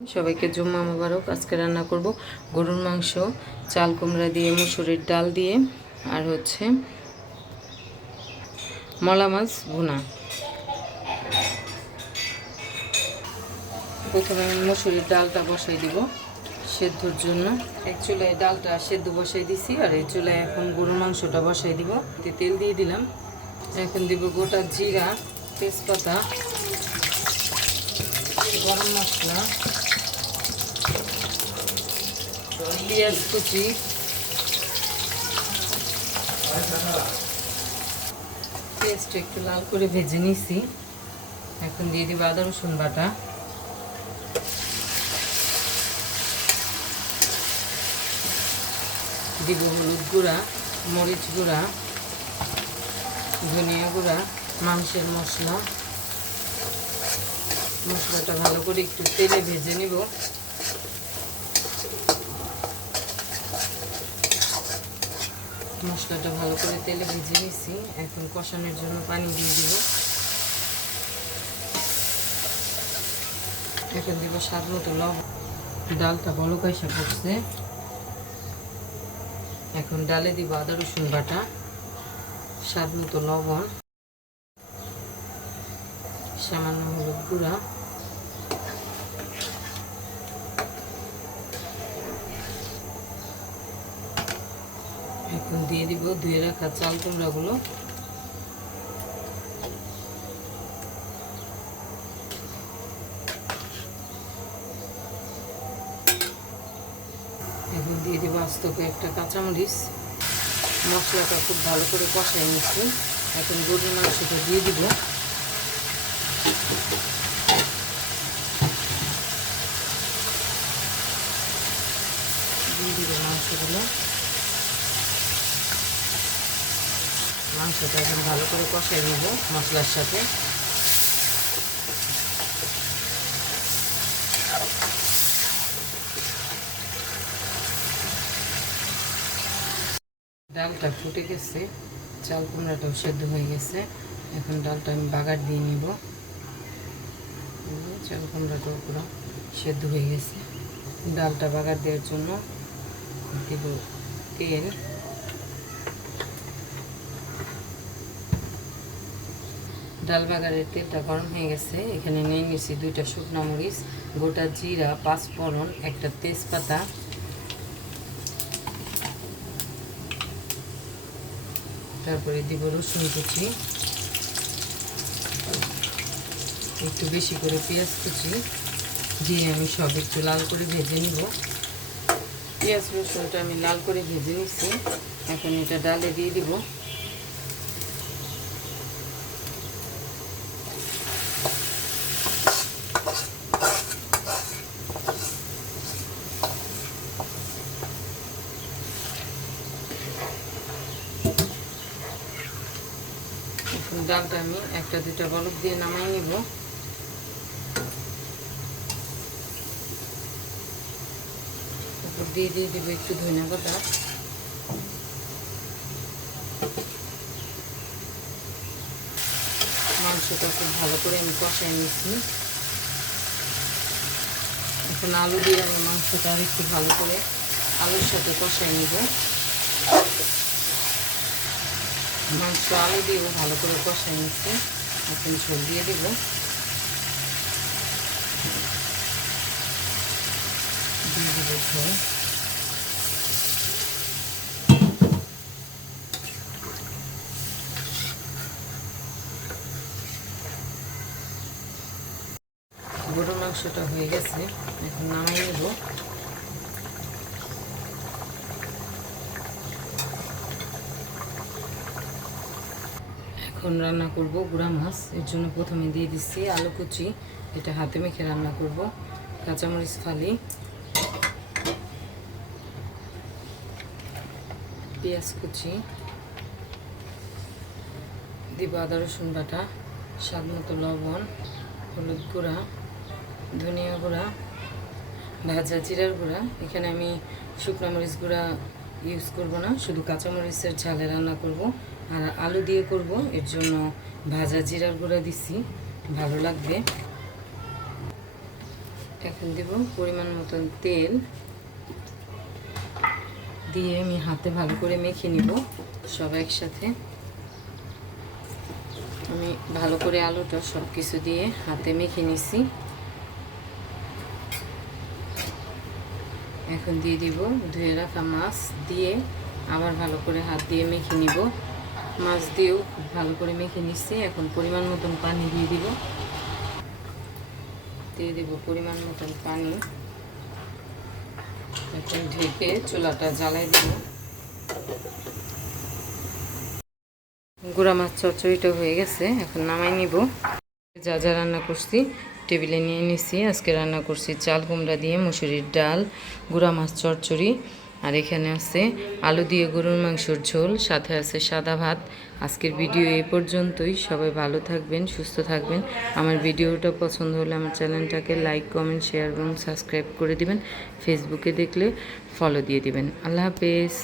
সবাইকে জুম্মা মোবারক। আজকে রান্না করব গরুর মাংস, চাল কুমড়া দিয়ে, মুসুরির ডাল দিয়ে, আর হচ্ছে মলা মাছ ভুনা। প্রথমে আমি মুসুরির ডালটা বসাই দিব সেদ্ধর জন্য। এক চুলায় ডালটা সেদ্ধ বসাই দিছি, আর এই চুলায় এখন গরুর মাংসটা বসাই দিব। তেল দিয়ে দিলাম। এখন দিব গোটা জিরা, তেজপাতা, গরম মশলা, পেঁয়াজ কুচি, পেঁয়াজটা একটু লাল করে ভেজে নিছি। এখন দিয়ে দিব আদা রসুন বাটা, দিব হলুদ গুঁড়া, মরিচ গুঁড়া, ধনিয়া গুঁড়া, মাংসের মশলা। মশলাটা ভালো করে একটু তেলে ভেজে নিব। মশলাটা ভালো করে তেলে ভেজে নিছি। এখন কষানোর জন্য পানি দিয়ে দিব। এখন দিব স্বাদ মতো লবণ। ডালটা বলক এসে পড়ছে। এখন ডালে দিব আদা রসুন বাটা, স্বাদ মতো লবণ, সামান্য হলুদ গুঁড়া, এখন দিয়ে দিব ধুয়ে রাখা চাল কুমড়াগুলো। এখন দিয়ে দিব আস্ত কয়েকটা কাঁচামরিচ। মশলাটা খুব ভালো করে কষাই নিচ্ছি। এখন গরুর মাংসটা দিয়ে দিব। দিয়ে দিব মাংসগুলো। মাংসটা এখন ভালো করে কষাই নেব মশলার সাথে। ডালটা ফুটে গেছে, চাল কুমড়াটাও সেদ্ধ হয়ে গেছে। এখন ডালটা আমি বাগার দিয়ে নিব। চাল কুমড়াটাও পুরো সেদ্ধ হয়ে গেছে। ডালটা বাগার দেওয়ার জন্য দেব তেল। ডাল বাগারের তেলটা গরম হয়ে গেছে। এখানে নিয়ে নিয়েছি 2টা শুকনো মরিচ, গোটা জিরা, 5 ফোড়ন, একটা তেজপাতা, তারপরে দিব রসুন কুচি, একটু বেশি করে পেঁয়াজ কুচি দিয়ে আমি সব একটু লাল করে ভেজে নিব। পেঁয়াজ রসুনটা আমি লাল করে ভেজে নিচ্ছি। এখন এটা ডালে দিয়ে দিব। এখন ডালটা আমি 1-2টা বলক দিয়ে নামাই নেব। দিয়ে দিয়ে দেবো একটু ধনিয়া পাতা। মাংসটা খুব ভালো করে আমি কষাই নিচ্ছি। এখন আলু দিয়ে আমি মাংসটা আর একটু ভালো করে আলুর সাথে কষাই নিব। মাংস আলু দিয়েও ভালো করে কষাই নিচ্ছি। এখন ঝোল দিয়ে দেব। দিয়ে দেবো ঝোল। গরুর মাংসটা হয়ে গেছে, এখন নামাই নেব। এখন রান্না করব গুঁড়া মাছ। এর জন্য প্রথমে দিয়ে দিচ্ছি আলু কুচি, এটা হাতে মেখে রান্না করব। কাঁচামরিচ ফালি, পেঁয়াজ কুচি, দিব আদা রসুন বাটা, স্বাদ মতো লবণ, হলুদ গুঁড়া, ধনিয়া গুঁড়া, ভাজা জিরার গুঁড়া। এখানে আমি শুকনো মরিচ গুঁড়া ইউজ করব না, শুধু কাঁচামরিচের ঝালে রান্না করব। আর আলু দিয়ে করব, এর জন্য ভাজা জিরার গুঁড়া দিছি, ভালো লাগবে। এখন দেব পরিমাণ মতন তেল, দিয়ে আমি হাতে ভালো করে মেখে নিব সব একসাথে। আমি ভালো করে আলুটা সব কিছু দিয়ে হাতে মেখে নিছি। এখন দিয়ে দিব ধুয়ে রাখা মাছ, দিয়ে আবার ভালো করে হাত দিয়ে মেখে নিব। মাছ দিয়েও ভালো করে মেখে নিচ্ছি। এখন পরিমাণ মতন পানি দিয়ে দিব পরিমাণ মতন পানি। এখন ঢেকে চুলাটা জ্বালাই দিব। গুঁড়া মাছ চচ্চড়িটা হয়ে গেছে, এখন নামাই নিব। যা যা রান্না করছি টেবিলে নিয়ে নিছি। আজকে রান্না করছি চাল কুমড়া দিয়ে মুসুরির ডাল, গুঁড়া মাছ চচ্চড়ি, আর এখানে আছে আলু দিয়ে গরুর মাংসের ঝোল, সাথে আছে সাদা ভাত। আজকের ভিডিও এই পর্যন্তই। সবাই ভালো থাকবেন, সুস্থ থাকবেন। আমার ভিডিওটা পছন্দ হলে আমার চ্যানেলটাকে লাইক, কমেন্ট, শেয়ার এবং সাবস্ক্রাইব করে দিবেন। ফেসবুকে দেখলে ফলো দিয়ে দিবেন। আল্লাহ হাফেজ।